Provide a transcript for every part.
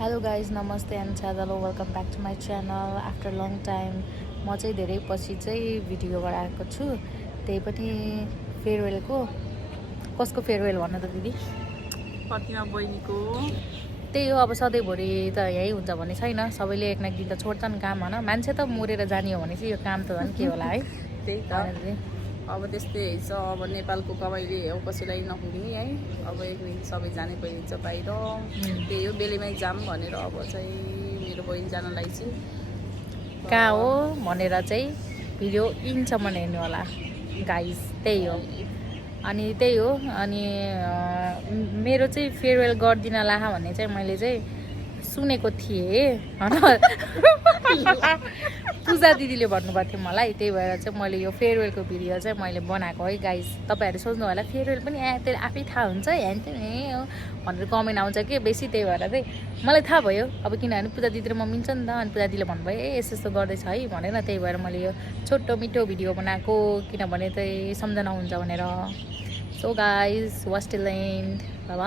Hello guys नमस्ते and hello welcome back to my channel after long time म चाहिँ धेरै पछि चाहिँ भिडियो गराएको छु त्यही पनि फेयरवेलको कसको फेयरवेल भन्नु त दिदी प्रतिमा बहिनीको त्यही हो अब सधैँभरि त यही हुन्छ भन्ने छैन सबैले एक न एक दिन त छोड्छन् काम होइन मान्छे त मरेर जाने हो भने चाहिँ यो काम त झन् के होला है त्यही त अब त्यस्तै छ अब नेपालको कमाइले हो कसैलाई नपुग्ने है अब एक दिन सबै जानै परिन्छ बाहिर त्यही हो बेलैमै जाम भनेर अब चाहिँ मेरो बहिनी जानलाई चाहिँ कहाँ हो भनेर चाहिँ भिडियो इन्सम्म हेर्नु होला गाइस त्यही हो अनि त्यही हो अनि मेरो चाहिँ फेयरवेल गरिदिन लाहा भन्ने चाहिँ मैले चाहिँ सुनेको थिएँ पूजा दिदीले भन्नुभएको थियो मलाई त्यही भएर चाहिँ मैले यो फेयरवेलको भिडियो चाहिँ मैले बनाएको है गाइस तपाईँहरू सोच्नु होला फेयरवेल पनि त्यसले आफै थाहा हुन्छ ह्यान त्यही हो भनेर कमेन्ट आउँछ कि बेसी त्यही भएर चाहिँ मलाई थाहा भयो अब किनभने पूजा दिदी र म मिल्छ नि त अनि पूजा दिदीले भन्नुभयो यस्तो यस्तो गर्दैछ है भनेर त्यही भएर मैले यो छोटो मिठो भिडियो बनाएको किनभने चाहिँ सम्झना हुन्छ भनेर so guys watch till end bye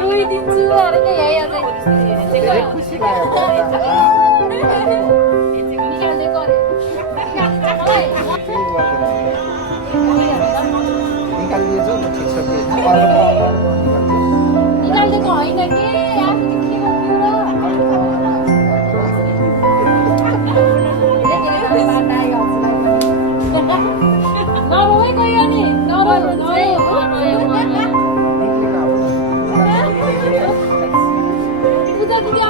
रोइदिन्छु अरे के यही अझै खुसी निकालिदिएको होइन कि नरोए गयो नि पूजा दिदी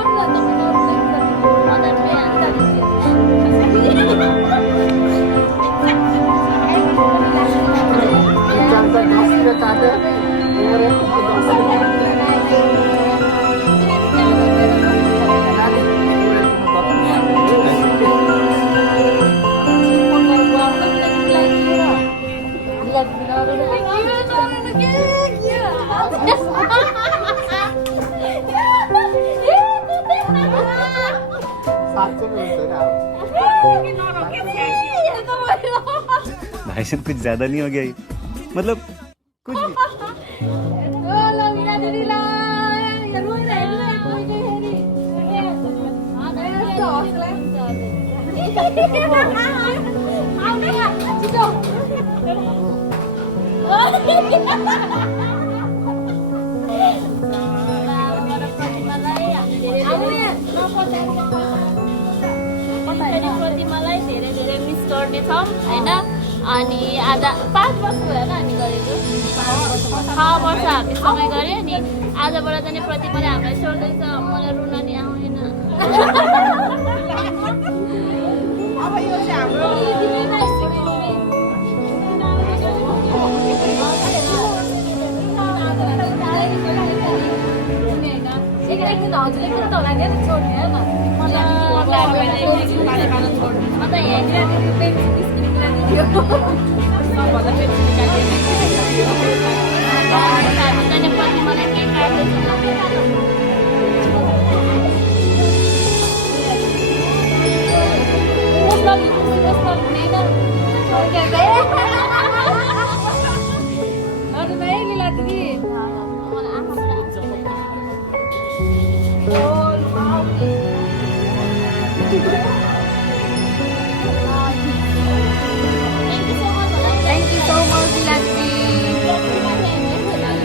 भाई साहब कुछ ज्यादा नहीं हो गया ये? मतलब कुछ भी प्रतिमालाई धेरै धेरै मिस गर्नेछौँ होइन अनि आज 5 वर्ष भयो होइन हामी गरेको 6 वर्ष हामी सँगै गऱ्यो अनि आजबाट चाहिँ प्रतिमाले हामीलाई सोध्दैछ मलाई रुन नि आउँदैन अब यो चाहिँ हाम्रो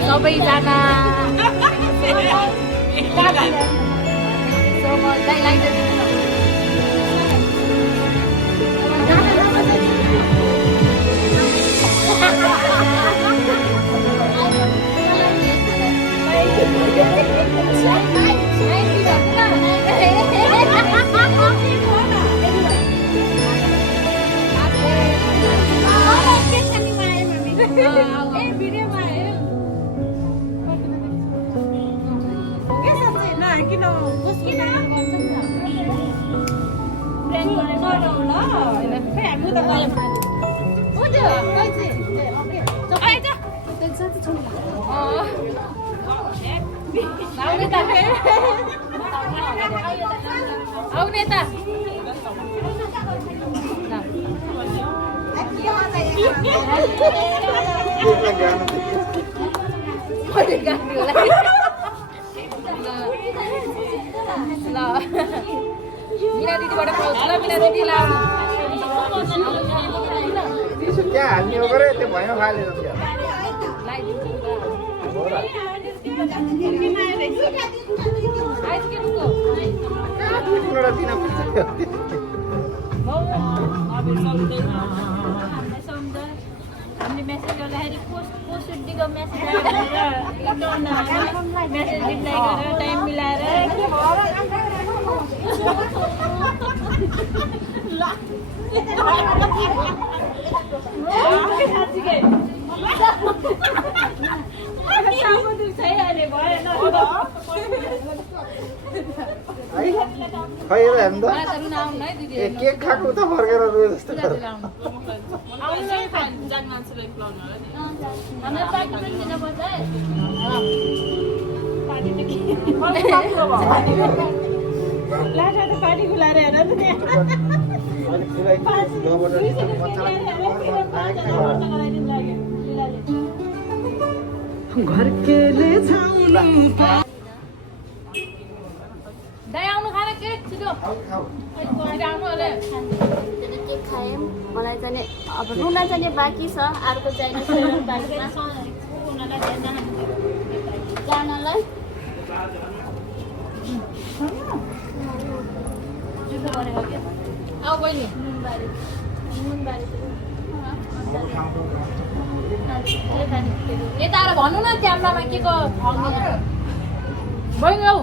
सबैजना आउनु यता ल मिना दिदीबाट पाउँछु ल मिना दिदी लाउनु त्यहाँ हाल्ने हो गरे त्यो भैया खाले जस्तो हामीले मेसेज गर्दाखेरि पोस्ट दिएको मेसेज रिप्लाई गरेर टाइम मिलाएर खै हेर्नु त केक खाएको त फर्केर रोए जस्तो हाम्रो पार्टी पनि दिनुपर्छ है लाटा त पार्टी खुलाएर हेर त दाइ आउनु खान केक छिटो आउनु होला केक खायौँ मलाई चाहिँ अब रुना चाहिँ बाँकी छ अर्को चाहिँ जानलाई आऊ बहिनी यता आएर भन्नु न क्यामरामा के को बहिनी आऊ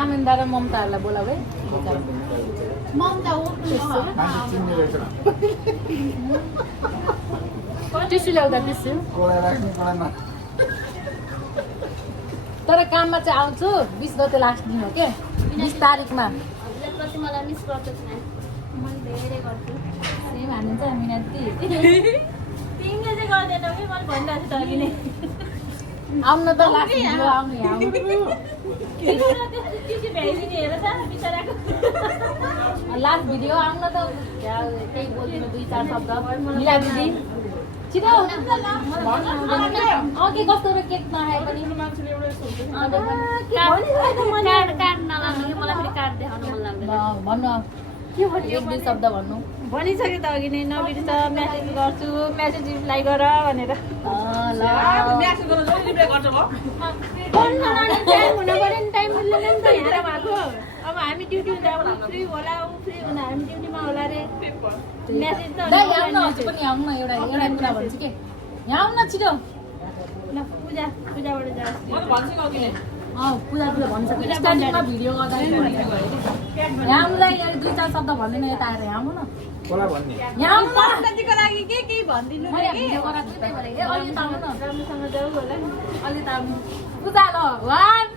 आनन्द दादा ममताहरूलाई बोलाऊ है ममता टिस्यु ल्याउँदा टिस्यु तर काममा चाहिँ आउँछु 20 गते लास्ट दिन हो के 20 तारिकमा प्रति मलाई मिस गर्छु मैले धेरै गर्छु सेम हानिन्छ मिना दिदी तिमीले चाहिँ गर्दैनौ कि मैले भनिरहेको छु त अघि नै आउनु त लास्ट भिडियो आउनु यहाँ लास्ट भिडियो आउनु त त्यही बोल्नु 2-4 शब्द मिला दिदी छिटो अघि कस्तो केक नखाए पनि कार्ड नलाग्नु कि मलाई फेरि कार्ड देखाउनु मन लाग्दैन भन्नु के भन्नु 1-2 शब्द भन्नु भनिसक्यो त अघि नै नबिर्स मेसेज गर्छु मेसेज रिप्लाई गर भनेर टाइम हुनु पऱ्यो नि टाइम मिल्दैन नि त यहाँ भएको अब हामी ड्युटी हुँदा फ्री होला फ्री हुँदा हामी ड्युटीमा होला रे मेसेज त दाइ आउनु अझै पनि आउनु न एउटा कुरा भन्छु के यहाँ आउनु न छिटो ल पूजाबाट जाओस् पूजा भन्छ स्टार्टिङमा भिडियो गर्दा यहाँ आउनुलाई 2-4 शब्द भन्दैन यता आएर यहाँ आउनु न यहाँ आउनु न को लागि के भनिदिनु मैले भिडियो गराएको त्यही भएर अलि त आउनु न राम्रोसँग जाऊ होला नि अलि त आउनु पूजा ल 1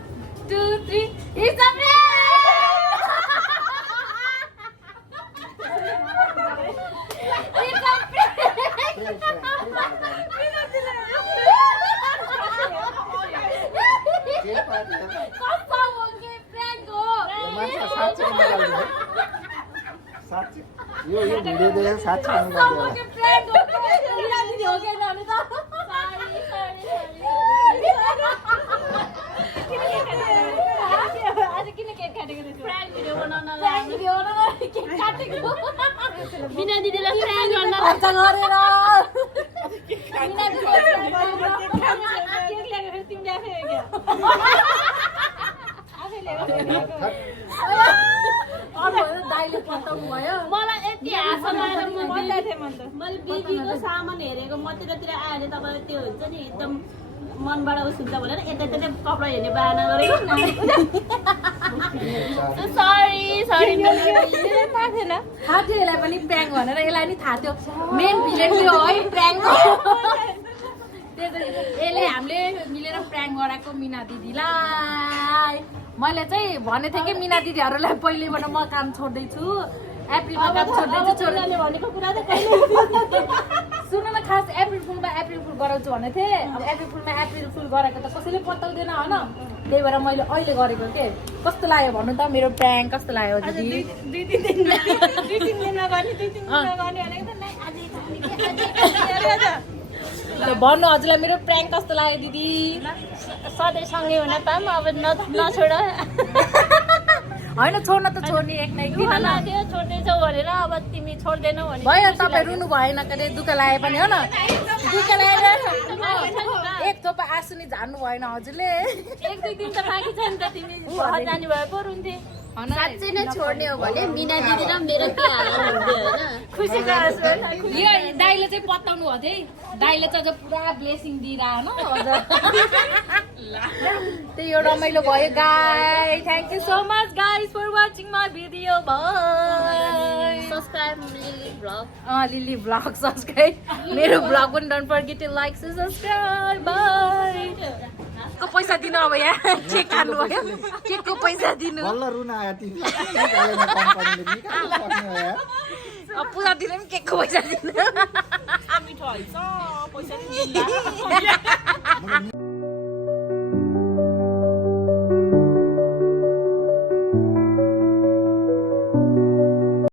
2 3 इट्स अ यो भिडियो देखेर साँच्चै बिना दिदीलाई फ्राई गर्न मलाई यति हाँस मैले दिदीको सामान हेरेको मतिरतिर आएर तपाईँले त्यो हुन्छ नि एकदम मनबाट उस हुन्छ भनेर यता यता कपडा हेर्ने बाहना गरेको सरी थाहा थिएन यसलाई पनि प्र्याङ्क भनेर यसलाई नि थाहा थियो मेन भिलेन थियो है प्र्याङ्क यसले हामीले मिलेर प्र्याङ्क गराएको मिना दिदीलाई मैले चाहिँ भनेको थिएँ कि मिना दिदीहरूलाई पहिलेबाट म काम छोड्दैछु एप्रिलमा अब काम त छोड्दैछु छोड्दै बुढाले भनेको कुरा त कहिले सुन न खास एप्रिल फुलमा एप्रिल फुल गराउँछु भनेको थिएँ अब एप्रिल फुलमा एप्रिल फुल गरेको त कसैले पत्ताउँदैन होइन त्यही भएर मैले अहिले गरेको के कस्तो लाग्यो भन्नु त मेरो प्र्याङ्क कस्तो लाग्यो दिदी दुई तिन दिनमा गर्ने 2-3 दिनमा गर्ने भनेको त नाइ आजै ल भन्नु हजुरलाई मेरो प्र्याङ्क कस्तो लाग्यो दिदी सधैँ सँगै हुन पाऊँ अब नछोड होइन छोड्न त छोड्ने एक न एक दिन दुःख होइन लाग्यो छोड्दैछौ भनेर अब तिमी छोड्दैनौ भने भयो तपाईँ रुनु भएन के अरे दुःख लागे पनि हो न दुःख लागेर एक थोपा आँसु नि झार्नु भएन हजुरले 1-2 दिन त बाँकी छ नि त तिमी घर जाने भए पो रुन्थे साँच्चै नै छोड्ने हो भने मिना दिदी र मेरो के हाल हुन्थ्यो होइन खुसीको आँसु यो दाइले चाहिँ पत्ताउनु भयो है दाइले चाहिँ अझ पुरा ब्लेसिङ दिइरहनु अझ त्यही हो रमाइलो भयो guys thank you so much guys for watching my video bye subscribe Lily vlog Lily blog subscribe मेरो ब्लग पनि don't forget to like subscribe बाई को पैसा दिनु अब यहाँ केक खानु भयो केकको पैसा दिनु बल्ल रुन आयो तिमी निकालेन कम्पनीले निकाल्नु पर्ने हो यार अब पूजा दिनु पनि केकको पैसा दिनु मिठो हैछ पैसा नि दिँदा